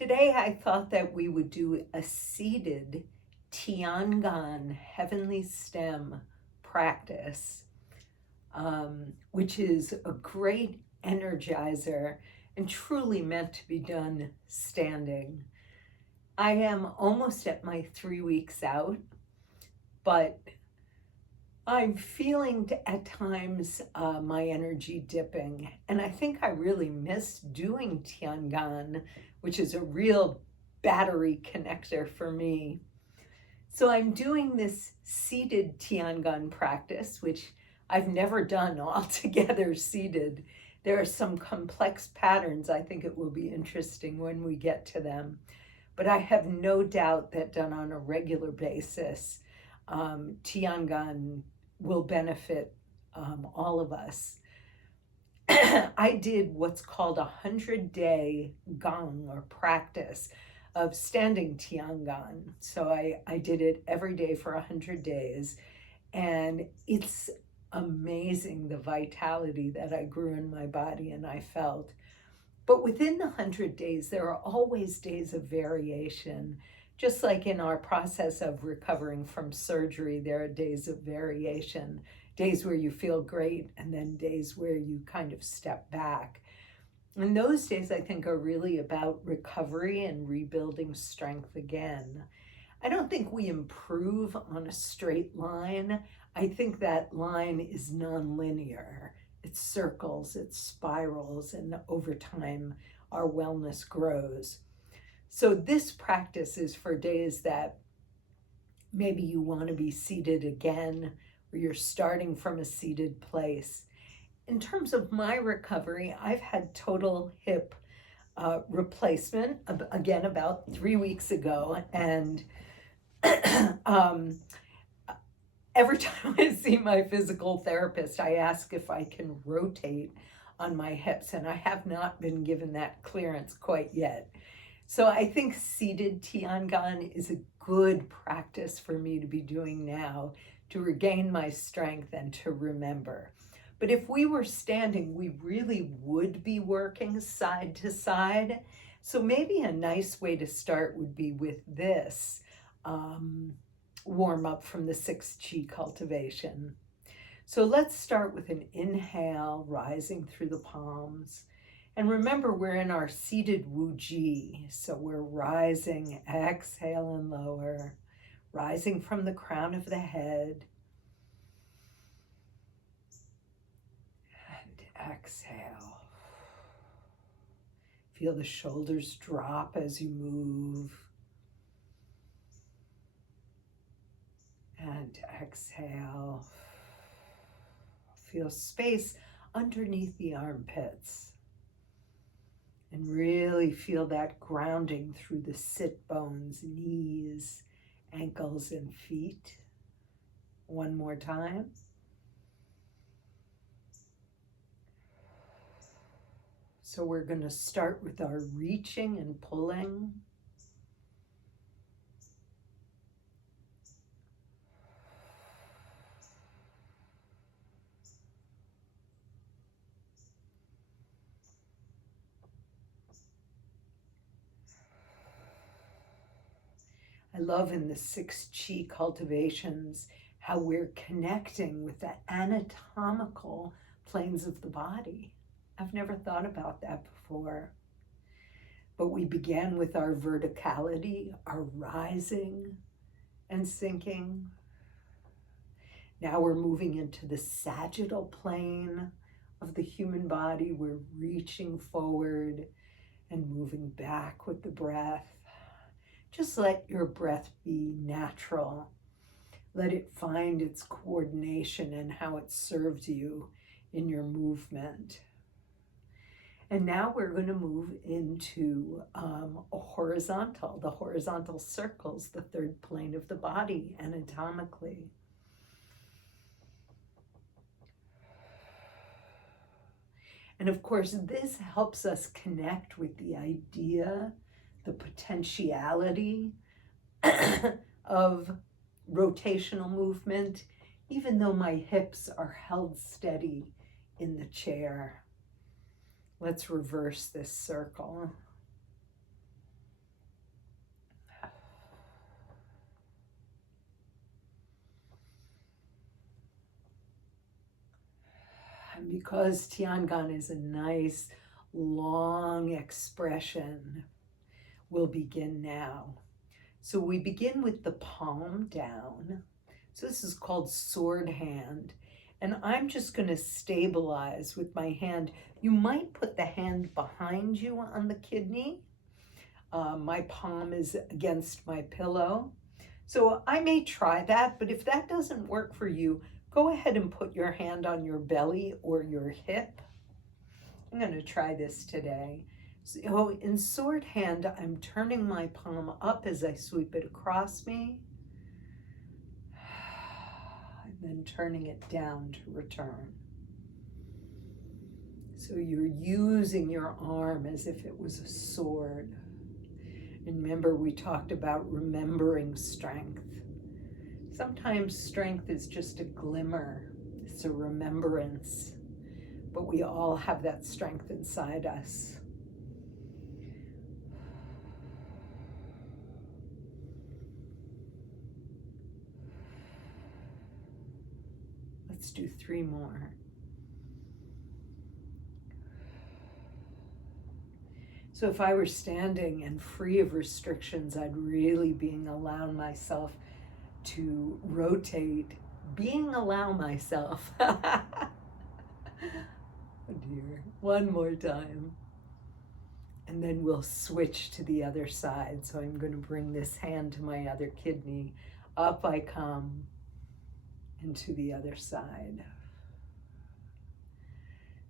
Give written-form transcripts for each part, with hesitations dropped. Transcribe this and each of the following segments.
Today I thought that we would do a seated Tian Gan Heavenly Stem practice, which is a great energizer and truly meant to be done standing. I am almost at my 3 weeks out, but I'm feeling at times my energy dipping, and I think I really miss doing Tian Gan, which is a real battery connector for me. So I'm doing this seated Tian Gan practice, which I've never done altogether seated. There are some complex patterns. I think it will be interesting when we get to them. But I have no doubt that done on a regular basis, Tian Gan will benefit all of us. I did what's called a 100-day gong or practice of standing Tian Gan. So I did it every day for 100 days, and it's amazing the vitality that I grew in my body and I felt. But within the 100 days, there are always days of variation. Just like in our process of recovering from surgery, there are days of variation, days where you feel great, and then days where you kind of step back. And those days, I think, are really about recovery and rebuilding strength again. I don't think we improve on a straight line. I think that line is nonlinear. It circles, it spirals, and over time, our wellness grows. So this practice is for days that maybe you want to be seated again, or you're starting from a seated place. In terms of my recovery, I've had total hip replacement, again, about 3 weeks ago. And every time I see my physical therapist, I ask if I can rotate on my hips, and I have not been given that clearance quite yet. So I think seated Tian Gan is a good practice for me to be doing now to regain my strength and to remember. But if we were standing, we really would be working side to side. So maybe a nice way to start would be with this warm up from the 6 Qi cultivation. So let's start with an inhale, rising through the palms. And remember, we're in our seated Wu Ji. So we're rising, exhale and lower, rising from the crown of the head. And exhale. Feel the shoulders drop as you move. And exhale. Feel space underneath the armpits. And really feel that grounding through the sit bones, knees, ankles, and feet. One more time. So we're going to start with our reaching and pulling. I love in the 6 Qi cultivations how we're connecting with the anatomical planes of the body. I've never thought about that before. But we began with our verticality, our rising and sinking. Now we're moving into the sagittal plane of the human body. We're reaching forward and moving back with the breath. Just let your breath be natural. Let it find its coordination and how it serves you in your movement. And now we're going to move into the horizontal circles, the 3rd plane of the body anatomically. And of course, this helps us connect with the idea, the potentiality of rotational movement, even though my hips are held steady in the chair. Let's reverse this circle. And because Tian Gan is a nice, long expression, we'll begin now. So we begin with the palm down. So this is called sword hand. And I'm just going to stabilize with my hand. You might put the hand behind you on the kidney. My palm is against my pillow. So I may try that, but if that doesn't work for you, go ahead and put your hand on your belly or your hip. I'm going to try this today. So in sword hand, I'm turning my palm up as I sweep it across me, and then turning it down to return. So you're using your arm as if it was a sword. Remember, we talked about remembering strength. Sometimes strength is just a glimmer. It's a remembrance. But we all have that strength inside us. Let's do 3 more. So if I were standing and free of restrictions, I'd really be allowing myself to rotate, allow myself. Oh dear, one more time. And then we'll switch to the other side. So I'm going to bring this hand to my other kidney. Up I come, and to the other side.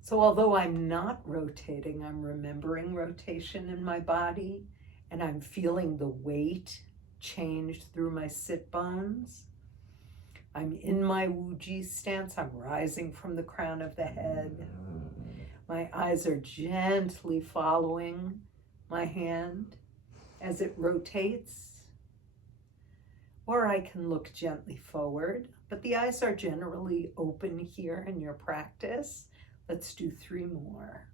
So although I'm not rotating, I'm remembering rotation in my body, and I'm feeling the weight change through my sit bones. I'm in my Wuji stance. I'm rising from the crown of the head. My eyes are gently following my hand as it rotates. Or I can look gently forward, but the eyes are generally open here in your practice. Let's do 3 more.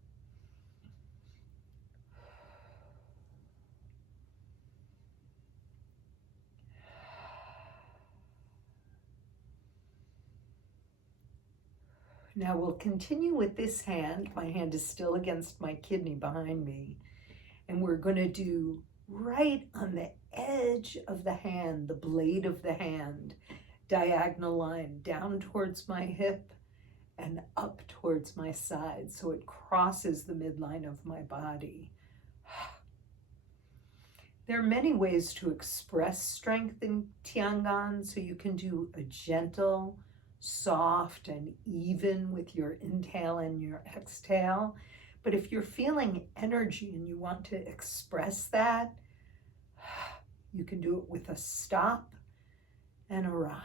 Now we'll continue with this hand. My hand is still against my kidney behind me. And we're going to do right on the edge of the hand, the blade of the hand, diagonal line down towards my hip and up towards my side, so it crosses the midline of my body. There are many ways to express strength in Tian Gan, so you can do a gentle, soft, and even with your inhale and your exhale. But if you're feeling energy and you want to express that, you can do it with a stop and a rise.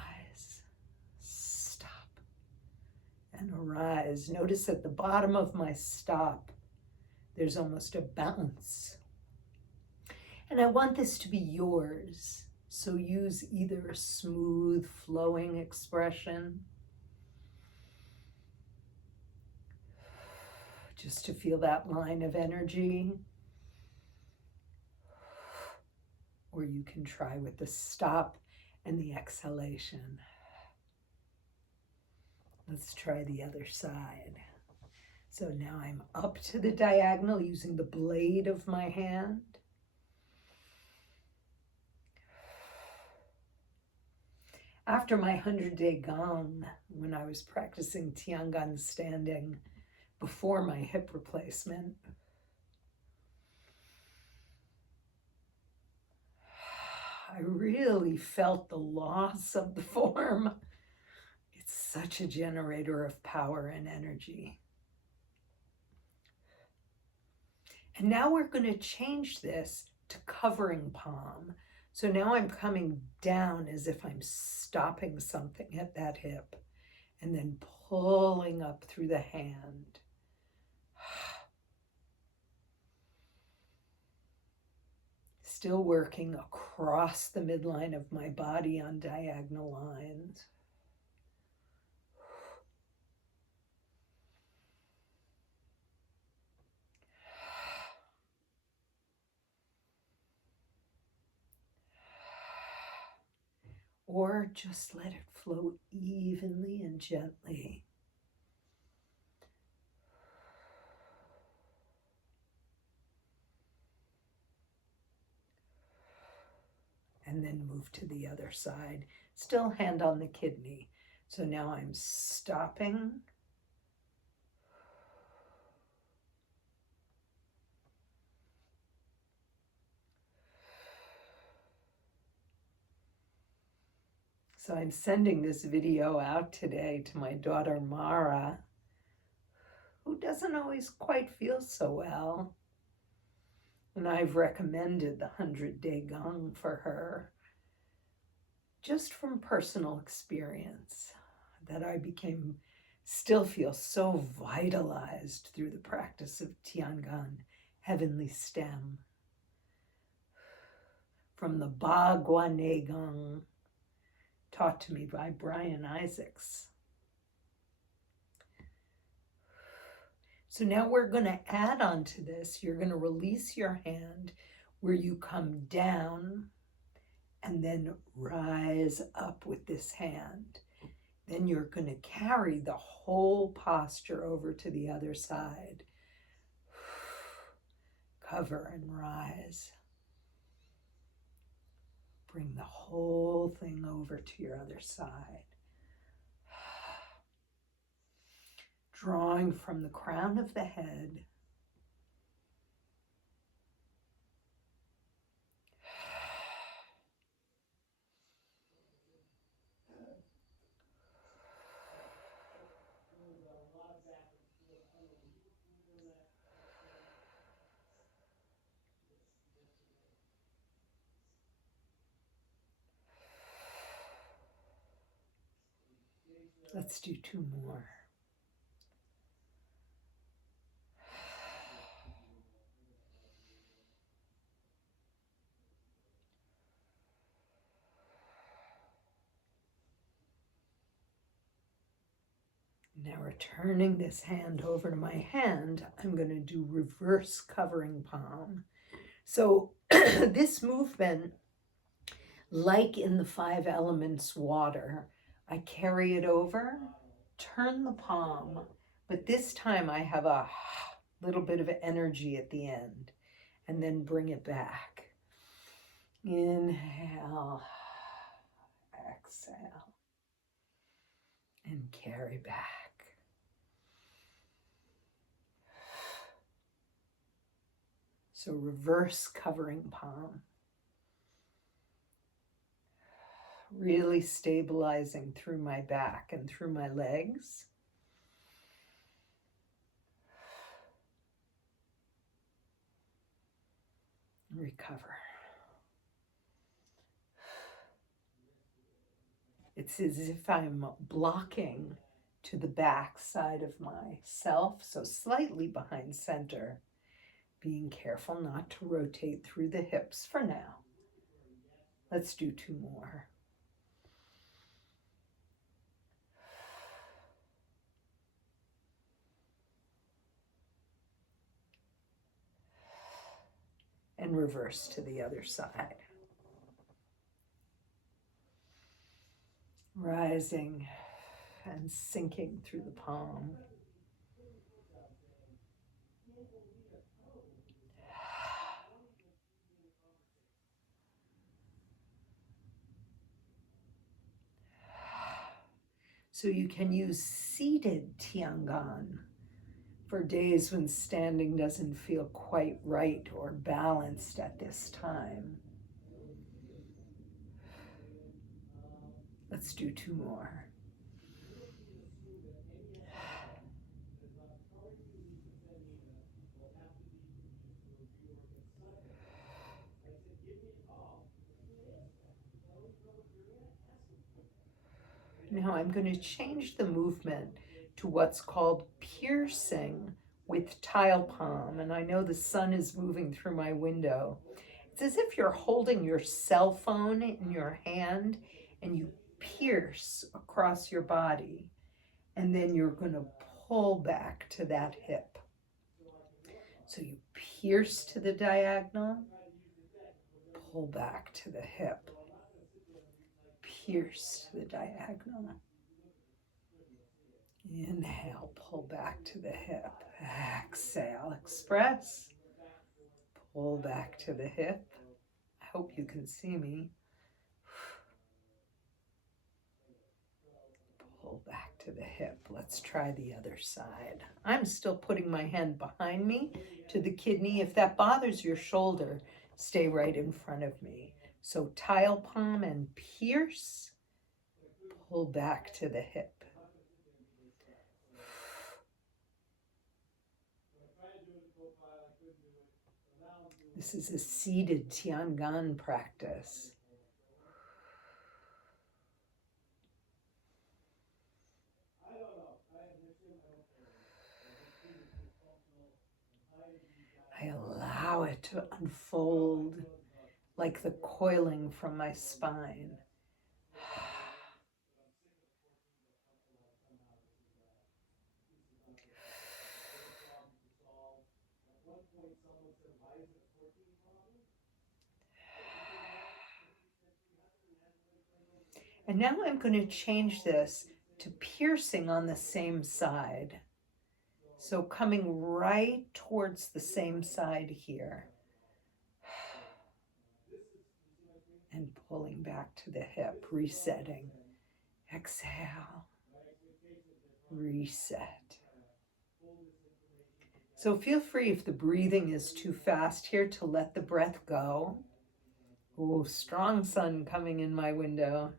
And arise. Notice at the bottom of my stop, there's almost a bounce. And I want this to be yours. So use either a smooth, flowing expression, just to feel that line of energy. Or you can try with the stop and the exhalation. Let's try the other side. So now I'm up to the diagonal using the blade of my hand. After my 100-day gong, when I was practicing Tian Gan standing before my hip replacement, I really felt the loss of the form. It's such a generator of power and energy. And now we're going to change this to covering palm. So now I'm coming down as if I'm stopping something at that hip and then pulling up through the hand. Still working across the midline of my body on diagonal lines. Or just let it flow evenly and gently. and then move to the other side. Still hand on the kidney. So now I'm stopping. So I'm sending this video out today to my daughter Mara, who doesn't always quite feel so well. And I've recommended the 100-day Gong for her, just from personal experience, that I still feel so vitalized through the practice of Tian Gan Heavenly Stem. From the Ba Gua Nei Gong, taught to me by Brian Isaacs. So now we're going to add on to this. You're going to release your hand where you come down and then rise up with this hand. Then you're going to carry the whole posture over to the other side. Cover and rise. Bring the whole thing over to your other side. Drawing from the crown of the head. Let's do 2 more. Now returning this hand over to my hand, I'm going to do reverse covering palm. So this movement, like in the 5 elements water, I carry it over, turn the palm, but this time I have a little bit of energy at the end, and then bring it back. Inhale, exhale, and carry back. So reverse covering palm. Really stabilizing through my back and through my legs. Recover. It's as if I'm blocking to the back side of myself, so slightly behind center, being careful not to rotate through the hips for now. Let's do 2 more. And reverse to the other side. Rising and sinking through the palm. So you can use seated Tian Gan for days when standing doesn't feel quite right or balanced at this time. Let's do 2 more. Now I'm going to change the movement to what's called piercing with tile palm. And I know the sun is moving through my window. It's as if you're holding your cell phone in your hand and you pierce across your body. And then you're going to pull back to that hip. So you pierce to the diagonal, pull back to the hip. Pierce to the diagonal. Inhale, pull back to the hip. Exhale, express. Pull back to the hip. I hope you can see me. pull back to the hip. Let's try the other side. I'm still putting my hand behind me to the kidney. If that bothers your shoulder, stay right in front of me. So tile palm and pierce, pull back to the hip. This is a seated Tian Gan practice. I allow it to unfold like the coiling from my spine. And now I'm going to change this to piercing on the same side. So coming right towards the same side here. And pulling back to the hip, resetting. Exhale. Reset. So feel free if the breathing is too fast here to let the breath go. Oh, strong sun coming in my window.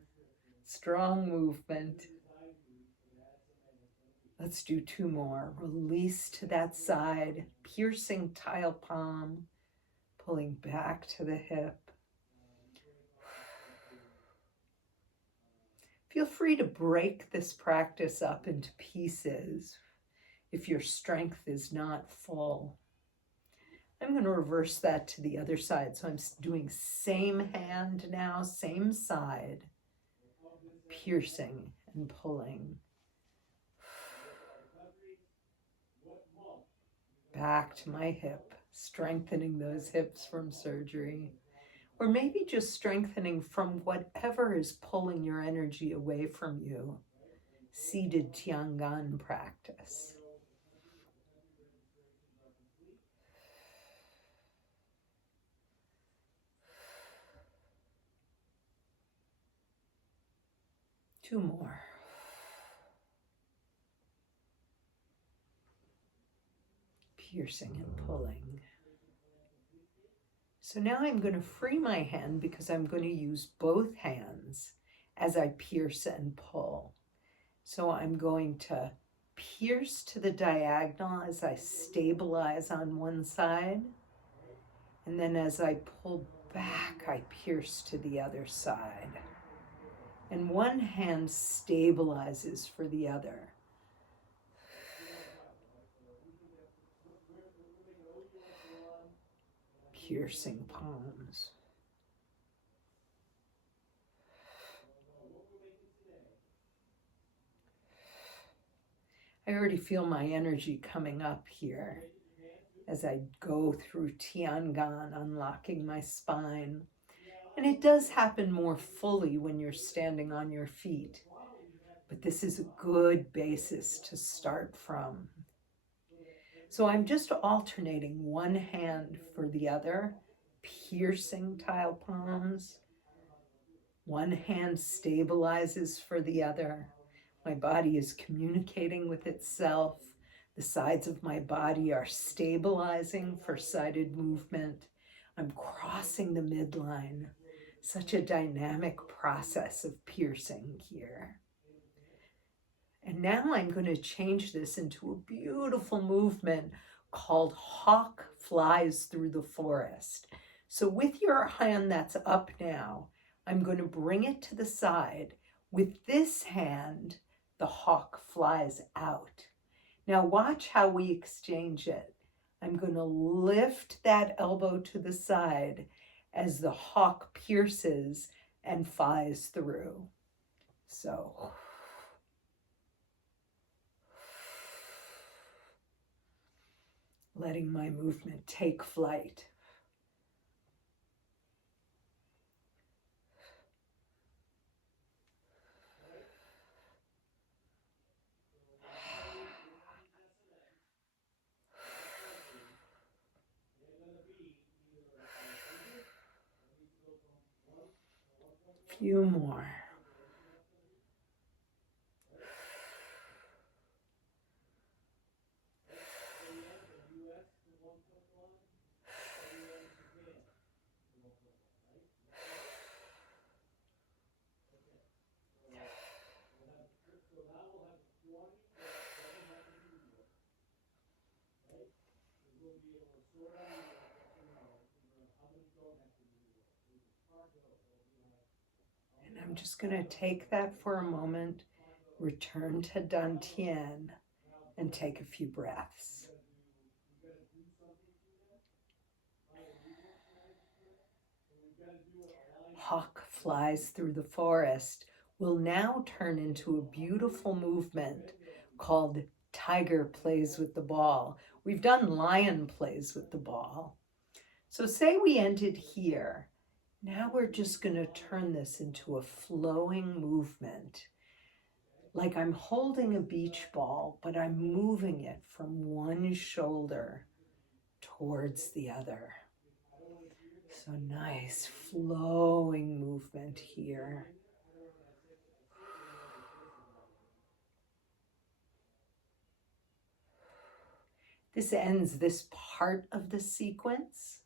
Strong movement. Let's do 2 more. Release to that side, piercing tile palm, pulling back to the hip. Feel free to break this practice up into pieces if your strength is not full. I'm going to reverse that to the other side. So I'm doing same hand now, same side, piercing and pulling. Back to my hip, strengthening those hips from surgery. Or maybe just strengthening from whatever is pulling your energy away from you. Seated Tian Gan practice. Two more. Piercing and pulling. So now I'm going to free my hand because I'm going to use both hands as I pierce and pull. So I'm going to pierce to the diagonal as I stabilize on one side. And then as I pull back, I pierce to the other side. And one hand stabilizes for the other. Piercing palms. I already feel my energy coming up here as I go through Tian Gan, unlocking my spine. And it does happen more fully when you're standing on your feet. But this is a good basis to start from. So I'm just alternating one hand for the other, piercing tile palms. One hand stabilizes for the other. My body is communicating with itself. The sides of my body are stabilizing for sided movement. I'm crossing the midline. Such a dynamic process of piercing here. And now I'm going to change this into a beautiful movement called Hawk Flies Through the Forest. So with your hand that's up now, I'm going to bring it to the side. With this hand, the hawk flies out. Now watch how we exchange it. I'm going to lift that elbow to the side as the hawk pierces and flies through. So letting my movement take flight. Few more. And I'm just going to take that for a moment, return to Dantian, and take a few breaths. Hawk flies through the forest will now turn into a beautiful movement called tiger plays with the ball. We've done lion plays with the ball. So say we ended here. Now we're just going to turn this into a flowing movement. Like I'm holding a beach ball, but I'm moving it from one shoulder towards the other. So nice flowing movement here. This ends this part of the sequence.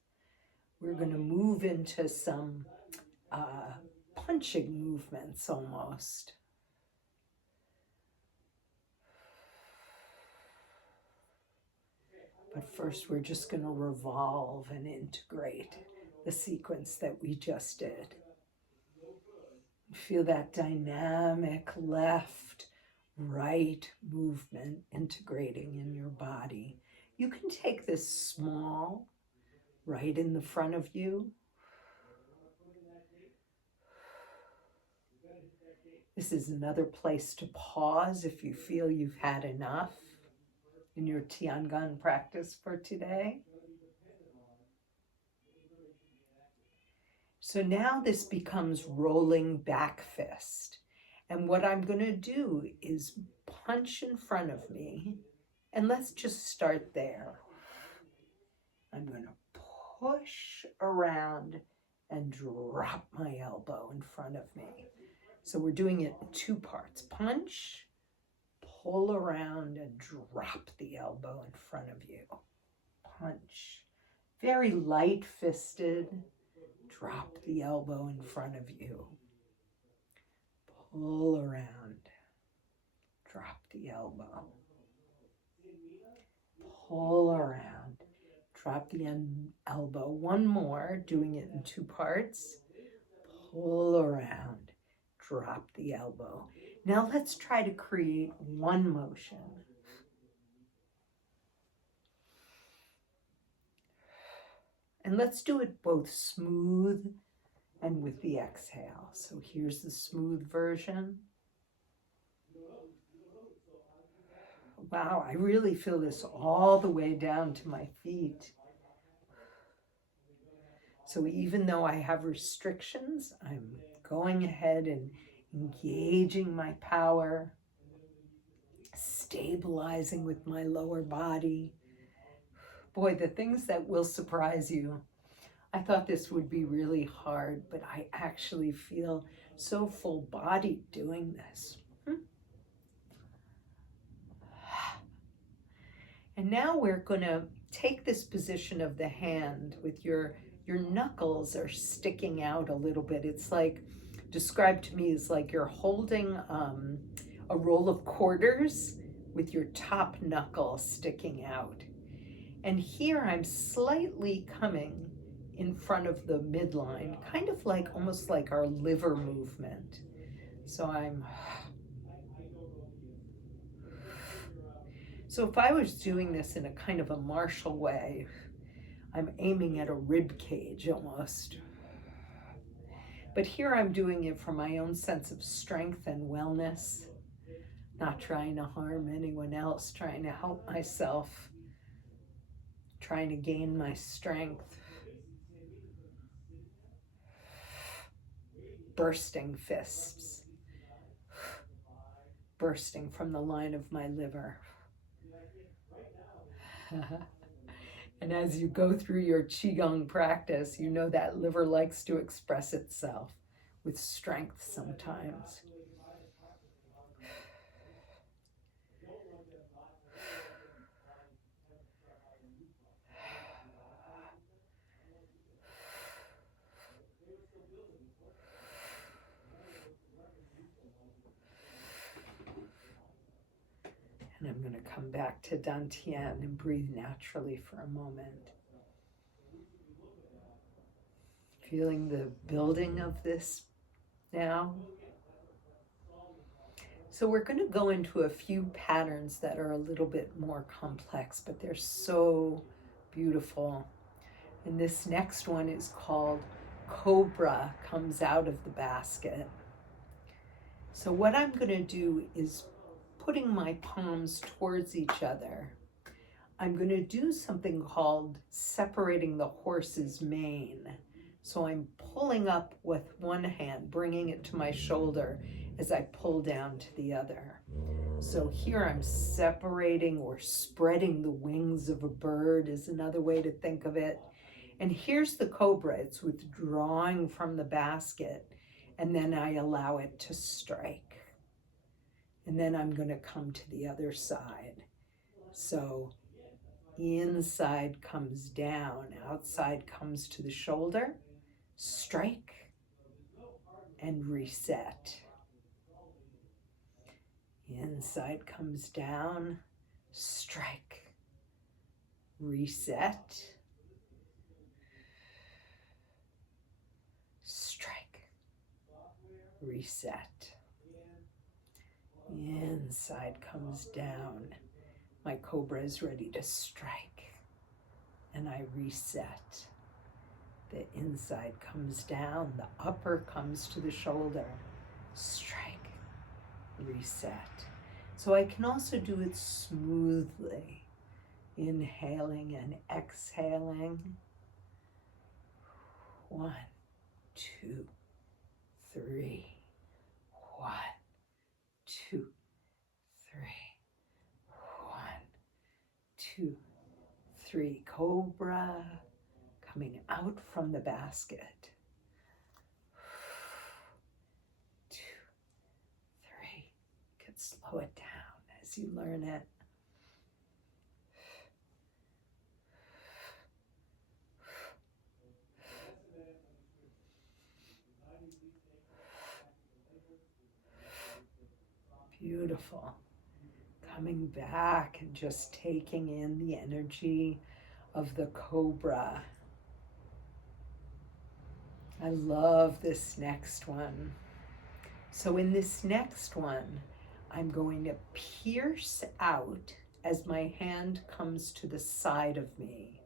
We're going to move into some punching movements almost. But first we're just going to revolve and integrate the sequence that we just did. Feel that dynamic left, right movement integrating in your body. You can take this small, right in the front of you. This is another place to pause if you feel you've had enough in your Tian Gan practice for today. So now this becomes rolling back fist. And what I'm going to do is punch in front of me. And let's just start there. I'm going to push around and drop my elbow in front of me. So we're doing it in two parts. Punch, pull around, and drop the elbow in front of you. Punch. Very light-fisted. Drop the elbow in front of you. Pull around. Drop the elbow. Pull around. Drop the elbow. One more, doing it in two parts. Pull around. Drop the elbow. Now let's try to create one motion. And let's do it both smooth and with the exhale. So here's the smooth version. Wow, I really feel this all the way down to my feet. So even though I have restrictions, I'm going ahead and engaging my power, stabilizing with my lower body. Boy, the things that will surprise you. I thought this would be really hard, but I actually feel so full-bodied doing this. And now we're going to take this position of the hand with your knuckles are sticking out a little bit. It's like, described to me as like you're holding a roll of quarters with your top knuckle sticking out. And here I'm slightly coming in front of the midline, kind of like, almost like our liver movement. So So if I was doing this in a kind of a martial way, I'm aiming at a rib cage almost. But here I'm doing it from my own sense of strength and wellness, not trying to harm anyone else, trying to help myself, trying to gain my strength. Bursting fists, bursting from the line of my liver. And as you go through your Qigong practice, you know that liver likes to express itself with strength sometimes. And I'm going to come come back to Dantian and breathe naturally for a moment. Feeling the building of this now. So we're going to go into a few patterns that are a little bit more complex, but they're so beautiful. And this next one is called Cobra Comes Out of the Basket. So what I'm going to do is putting my palms towards each other. I'm going to do something called separating the horse's mane. So I'm pulling up with one hand, bringing it to my shoulder as I pull down to the other. So here I'm separating or spreading the wings of a bird is another way to think of it. And here's the cobra. It's withdrawing from the basket, and then I allow it to strike. And then I'm going to come to the other side. So inside comes down, outside comes to the shoulder, strike, and reset. Inside comes down, strike, reset, strike, reset. Inside comes down. My cobra is ready to strike, and I reset. The inside comes down, the upper comes to the shoulder, strike, reset. So I can also do it smoothly, inhaling and exhaling. 1, 2, 3. 1, 2, 3. 1, 2, 3. Cobra coming out from the basket. 2, 3. You can slow it down as you learn it. Beautiful. Coming back and just taking in the energy of the cobra. I love this next one. So in this next one, I'm going to pierce out as my hand comes to the side of me.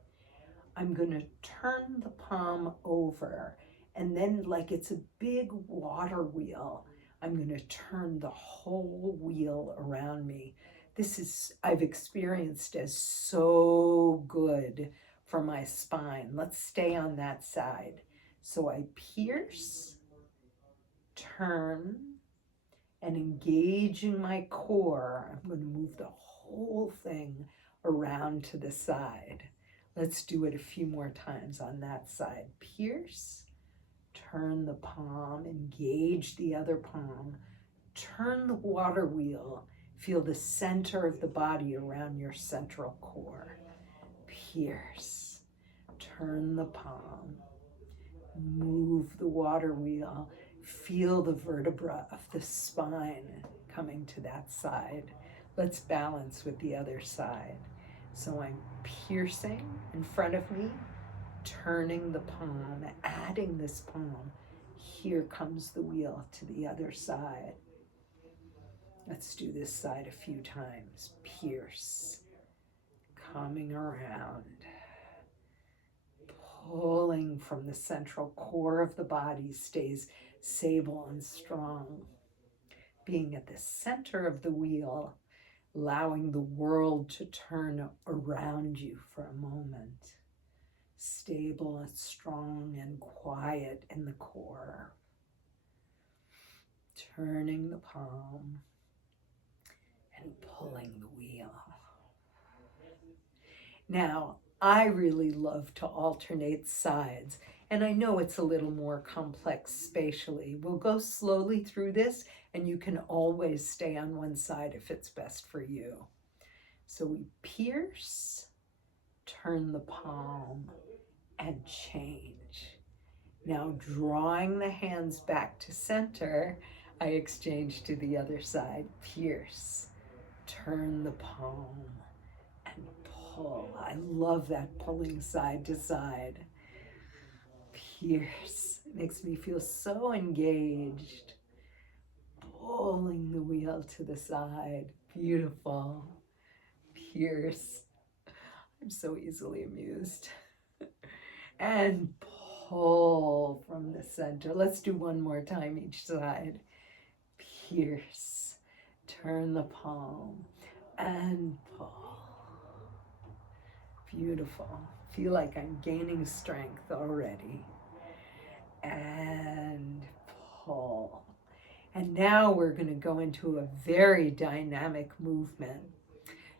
I'm going to turn the palm over, and then like it's a big water wheel, I'm going to turn the whole wheel around me. This is, I've experienced as so good for my spine. Let's stay on that side. So I pierce, turn, and engaging my core, I'm going to move the whole thing around to the side. Let's do it a few more times on that side. Pierce, turn the palm, engage the other palm, turn the water wheel, feel the center of the body around your central core. Pierce, turn the palm, move the water wheel, feel the vertebra of the spine coming to that side. Let's balance with the other side. So I'm piercing in front of me, turning the palm, adding this palm. Here comes the wheel to the other side. Let's do this side a few times. Pierce, coming around, pulling from the central core of the body, stays stable and strong. Being at the center of the wheel, allowing the world to turn around you for a moment. Stable and strong and quiet in the core. Turning the palm and pulling the wheel. Now, I really love to alternate sides, and I know it's a little more complex spatially. We'll go slowly through this, and you can always stay on one side if it's best for you. So we pierce, turn the palm, and change. Now drawing the hands back to center, I exchange to the other side. Pierce, turn the palm and pull. I love that pulling side to side. Pierce. It makes me feel so engaged. Pulling the wheel to the side. Beautiful. Pierce. I'm so easily amused. And pull from the center. Let's do one more time each side. Pierce. Turn the palm and pull. Beautiful. Feel like I'm gaining strength already. And pull. And now we're going to go into a very dynamic movement.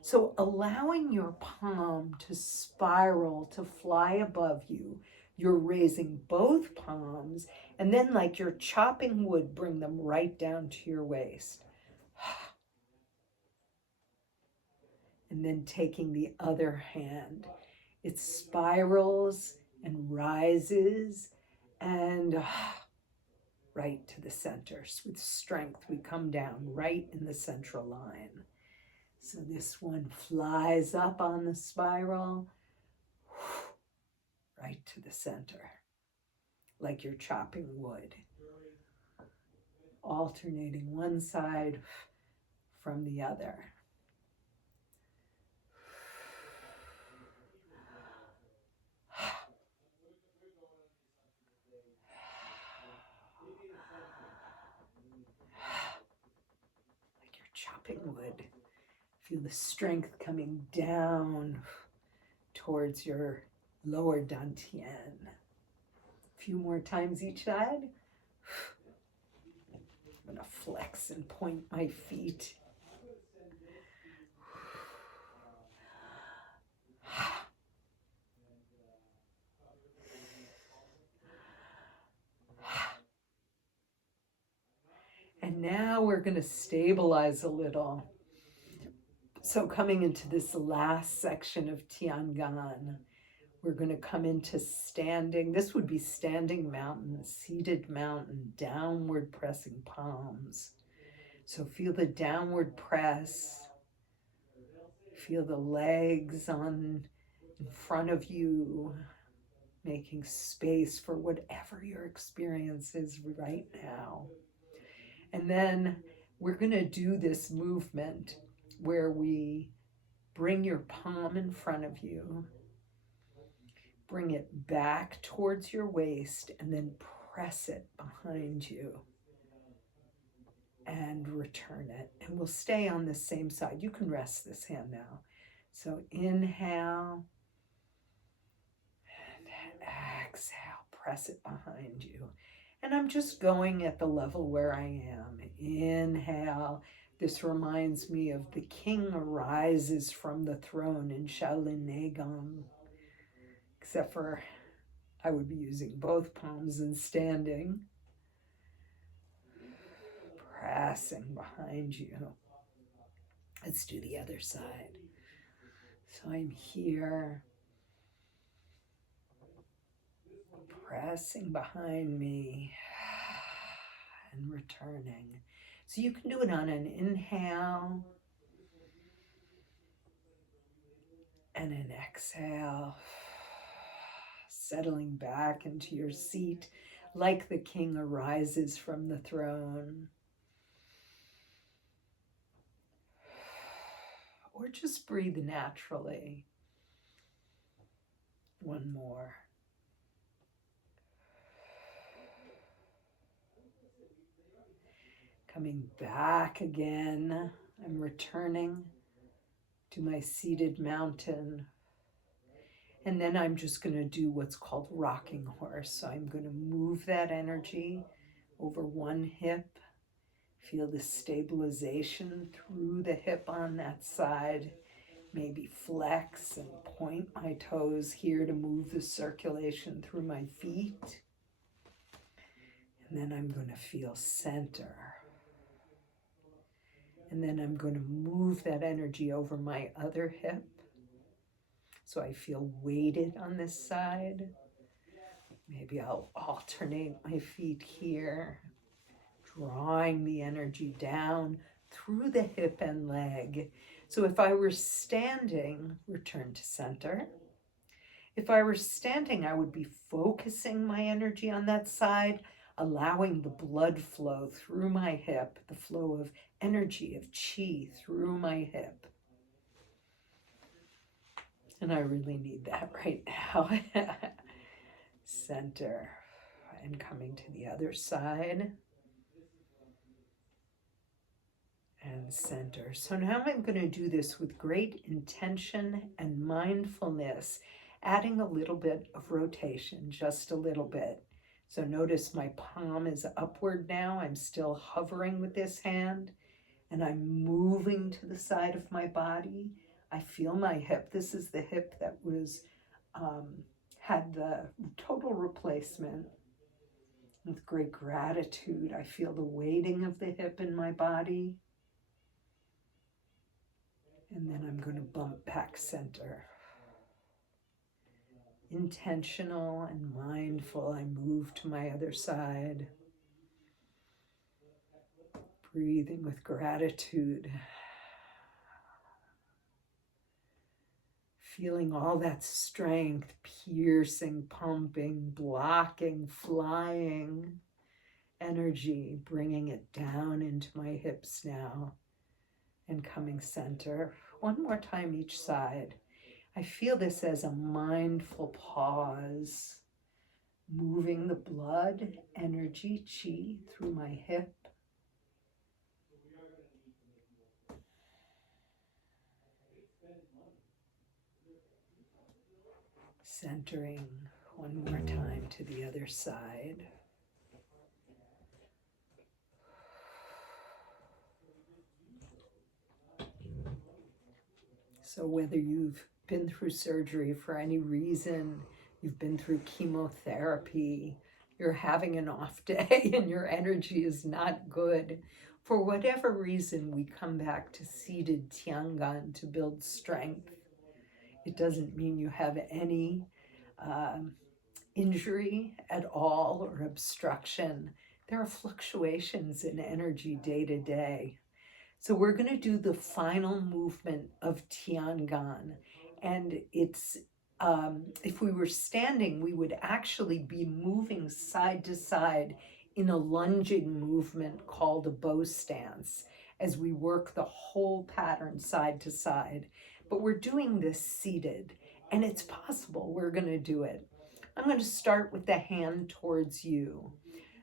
So allowing your palm to spiral, to fly above you, you're raising both palms, and then like you're chopping wood, bring them right down to your waist. And then taking the other hand, it spirals and rises and right to the center. With strength, we come down right in the central line. So this one flies up on the spiral, right to the center, like you're chopping wood. Alternating one side from the other. Like you're chopping wood. Feel the strength coming down towards your lower dantian. A few more times each side. I'm going to flex and point my feet. And now we're going to stabilize a little. So coming into this last section of Tian Gan, we're going to come into standing. This would be standing mountain, seated mountain, downward pressing palms. So feel the downward press. Feel the legs in front of you, making space for whatever your experience is right now. And then we're going to do this movement where we bring your palm in front of you, bring it back towards your waist, and then press it behind you and return it. And we'll stay on the same side. You can rest this hand now. So inhale and exhale, press it behind you. And I'm just going at the level where I am. Inhale. This reminds me of the king arises from the throne in Ba Gua Nei Gong. Except for I would be using both palms and standing. Pressing behind you. Let's do the other side. So I'm here. Pressing behind me. And returning. So you can do it on an inhale and an exhale, settling back into your seat like the king arises from the throne. Or just breathe naturally. One more. Coming back again, I'm returning to my seated mountain. And then I'm just going to do what's called rocking horse. So I'm going to move that energy over one hip. Feel the stabilization through the hip on that side. Maybe flex and point my toes here to move the circulation through my feet. And then I'm going to feel center. And then I'm going to move that energy over my other hip. So I feel weighted on this side. Maybe I'll alternate my feet here, drawing the energy down, through the hip and leg. So if I were standing, return to center. If I were standing, I would be focusing my energy on that side, allowing the blood flow through my hip, the flow of energy, of chi through my hip. And I really need that right now. Center. And coming to the other side. And center. So now I'm going to do this with great intention and mindfulness, adding a little bit of rotation, just a little bit. So notice my palm is upward now. I'm still hovering with this hand, and I'm moving to the side of my body. I feel my hip. This is the hip that was had the total replacement. With great gratitude, I feel the weighting of the hip in my body. And then I'm going to bump back center. Intentional and mindful, I move to my other side. Breathing with gratitude. Feeling all that strength, piercing, pumping, blocking, flying energy, bringing it down into my hips now. And coming center. One more time each side. I feel this as a mindful pause, moving the blood, energy, chi through my hip. Centering one more time to the other side. So whether you've been through surgery for any reason, you've been through chemotherapy, you're having an off day and your energy is not good, for whatever reason, we come back to seated Tian Gan to build strength. It doesn't mean you have any injury at all or obstruction. There are fluctuations in energy day to day. So we're going to do the final movement of Tian Gan. And it's, if we were standing, we would actually be moving side to side in a lunging movement called a bow stance as we work the whole pattern side to side. But we're doing this seated, and it's possible we're going to do it. I'm going to start with the hand towards you.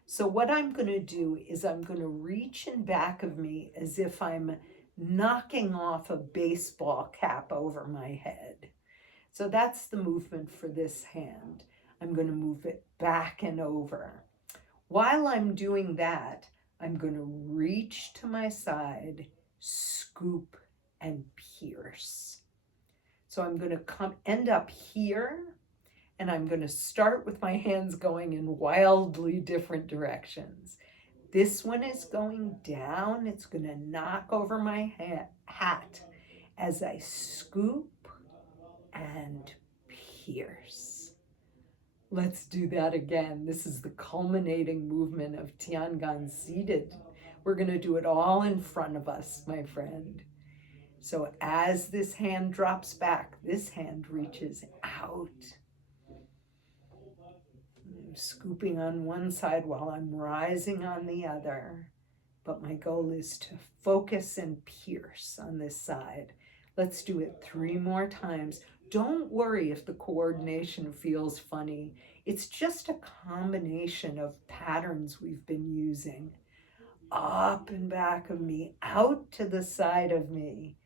So what I'm going to do is I'm going to reach in back of me as if I'm knocking off a baseball cap over my head. So that's the movement for this hand. I'm going to move it back and over. While I'm doing that, I'm going to reach to my side, scoop, and pierce. So I'm going to end up here. And I'm going to start with my hands going in wildly different directions. This one is going down. It's going to knock over my hat as I scoop and pierce. Let's do that again. This is the culminating movement of Tian Gan seated. We're going to do it all in front of us, my friend. So as this hand drops back, this hand reaches out. I'm scooping on one side while I'm rising on the other. But my goal is to focus and pierce on this side. Let's do it 3 more times. Don't worry if the coordination feels funny. It's just a combination of patterns we've been using. Up and back of me, out to the side of me,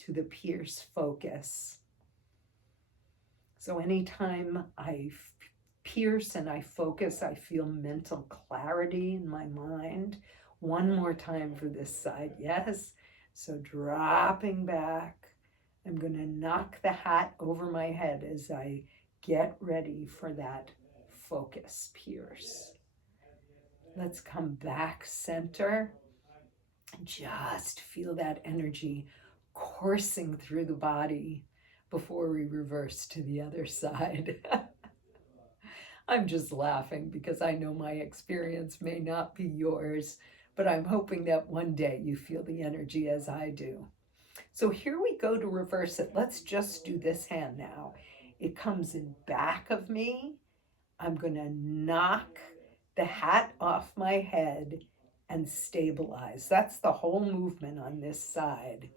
to the pierce focus. So anytime I pierce and I focus, I feel mental clarity in my mind. One more time for this side, yes. So dropping back, I'm going to knock the hat over my head as I get ready for that focus pierce. Let's come back center. Just feel that energy coursing through the body before we reverse to the other side. I'm just laughing because I know my experience may not be yours, but I'm hoping that one day you feel the energy as I do. So here we go to reverse it. Let's just do this hand now. It comes in back of me. I'm going to knock the hat off my head and stabilize. That's the whole movement on this side.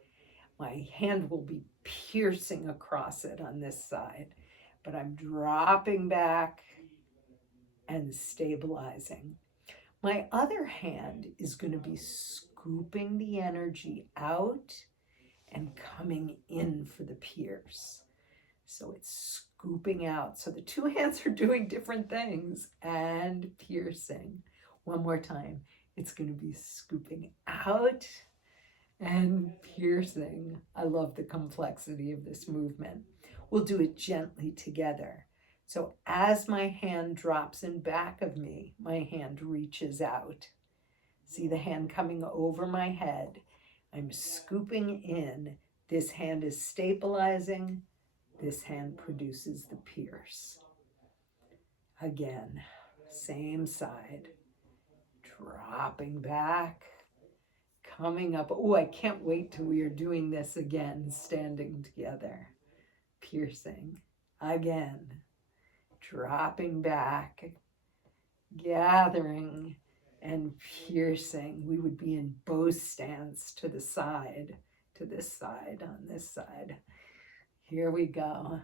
My hand will be piercing across it on this side, but I'm dropping back and stabilizing. My other hand is going to be scooping the energy out and coming in for the pierce. So it's scooping out. So the two hands are doing different things and piercing. One more time. It's going to be scooping out and piercing. I love the complexity of this movement. We'll do it gently together. So as my hand drops in back of me, my hand reaches out. See the hand coming over my head. I'm scooping in. This hand is stabilizing. This hand produces the pierce. Again, same side. Dropping back. Coming up. Oh, I can't wait till we are doing this again, standing together. Piercing. Again. Dropping back. Gathering and piercing. We would be in bow stance to the side, to this side, on this side. Here we go.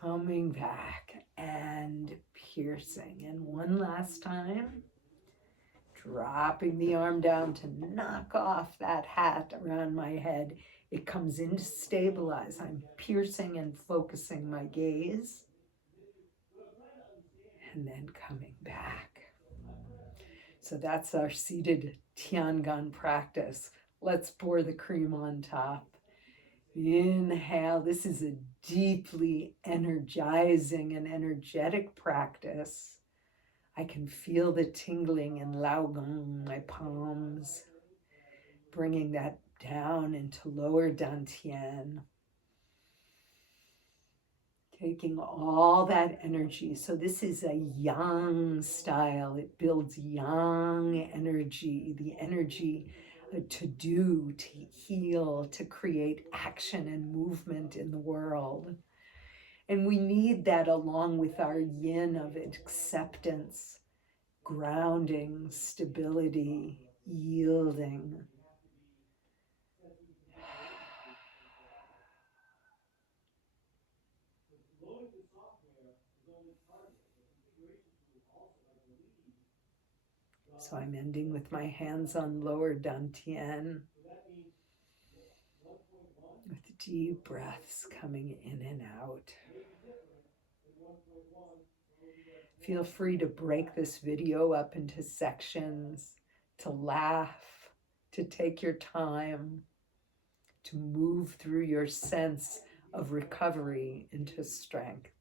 Coming back and piercing. And one last time. Dropping the arm down to knock off that hat around my head. It comes in to stabilize. I'm piercing and focusing my gaze. And then coming back. So that's our seated Tian Gan practice. Let's pour the cream on top. Inhale. This is a deeply energizing and energetic practice. I can feel the tingling in Lao Gong, my palms, bringing that down into lower dantian. Taking all that energy. So this is a yang style. It builds yang energy, the energy to do, to heal, to create action and movement in the world. And we need that along with our yin of acceptance, grounding, stability, yielding. So I'm ending with my hands on lower dantian, with deep breaths coming in and out. Feel free to break this video up into sections, to laugh, to take your time, to move through your sense of recovery into strength.